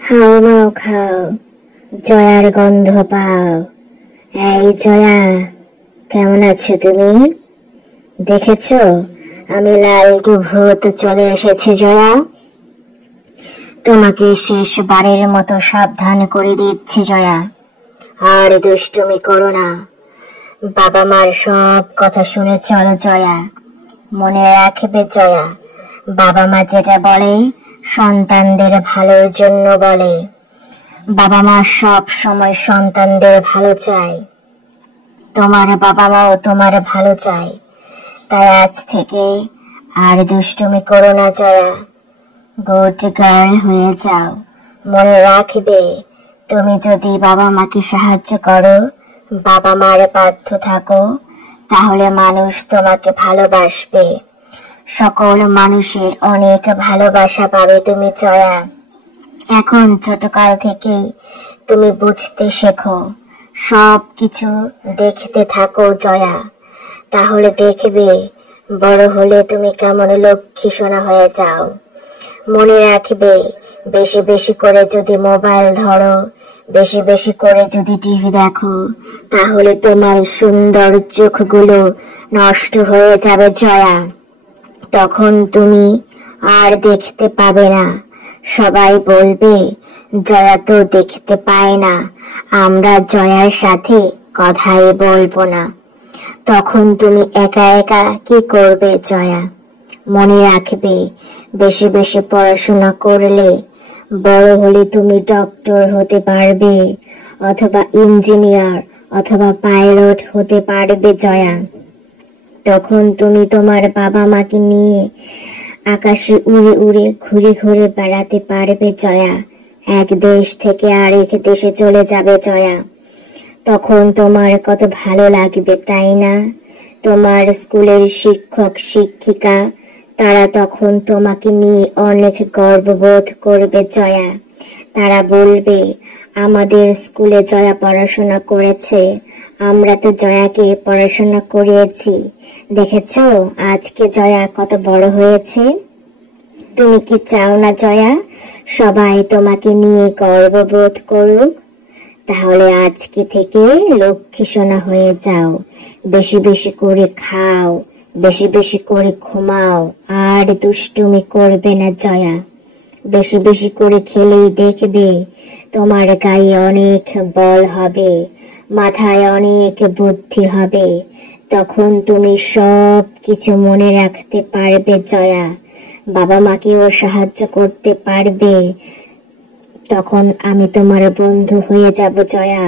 হাওমাও খাও, জয়ার গন্ধ পাও। এই জয়া, কেমন আছো তুমি? দেখেছো আমি লালটু ভূত চলে এসেছি জয়া। তোমাকে শেষবারের মতো সাবধান করে দিচ্ছি জয়া, আর দুষ্টুমি করো না। বাবা মার সব কথা শুনে চলো জয়া। মনে রাখবে জয়া, বাবা মা যেটা বলে সন্তানদের ভালোর জন্য বলে। বাবা মা সব সময় সন্তানদের ভালো চায়, তোমার বাবা মাও তোমার ভালো চায়। তাই আজ থেকে আর দুষ্টুমি করো না জয়া, গুড গার্ল হয়ে যাও। মনে রাখবে, তুমি যদি বাবা মাকে সাহায্য করো, বাবা মার বাধ্য থাকো, তাহলে মানুষ তোমাকে ভালোবাসবে। সকল মানুষের অনেক ভালোবাসা পাবে তুমি জয়া। এখন ছোটকাল থেকেই তুমি বুঝতে শেখো, সব কিছু দেখতে থাকো জয়া। তাহলে দেখবে বড় হলে তুমি কেমন লক্ষ্মী সোনা হয়ে যাও। মনে রাখবে, বেশি বেশি করে যদি মোবাইল ধরো, বেশি বেশি করে যদি টিভি দেখো, তাহলে তোমার সুন্দর চোখগুলো নষ্ট হয়ে যাবে জয়া। তখন তুমি আর দেখতে পাবে না। সবাই বলবে জয়া তো দেখতে পায় না, আমরা জয়ার সাথে কথাই বলবো না। তখন তুমি একা একা কি করবে জয়া? মনে রাখবে, বেশি বেশি পড়াশোনা করলে বড় হলে তুমি ডক্টর হতে পারবে, অথবা ইঞ্জিনিয়ার, অথবা পাইলট হতে পারবে জয়া। তখন তুমি তোমার বাবা মাকে নিয়ে আকাশে উড়ে উড়ে ঘুরে ঘুরে বেড়াতে পারবে জয়া। এক দেশ থেকে আরেক দেশে চলে যাবে জয়া। তখন তোমার কত ভালো লাগবে, তাই না? তোমার স্কুলের শিক্ষক শিক্ষিকা, তারা তখন তোমাকে নিয়ে অনেক গর্ববোধ করবে জয়া। তারা বলবে, আমাদের স্কুলে জয়া পড়াশোনা করেছে, আমরা তো জয়াকে পড়াশোনা করিয়েছি। দেখেছো আজকে জয়া কত বড় হয়েছে। তুমি কি চাও না জয়া সবাই তোমাকে নিয়ে গর্ববোধ করুক? তাহলে আজকে থেকে লক্ষ্মী সোনা হয়ে যাও। বেশি বেশি করে খাও, বেশি বেশি করে ঘুমাও, আর দুষ্টুমি করবে না জয়া। বেশি বেশি করে খেলেই দেখবে তোমার গায়ে অনেক বল হবে, মাথায় অনেক বুদ্ধি হবে। তখন তুমি সব কিছু মনে রাখতে পারবে জয়া, বাবা মাকেও সাহায্য করতে পারবে। তখন আমি তোমার বন্ধু হয়ে যাব জয়া।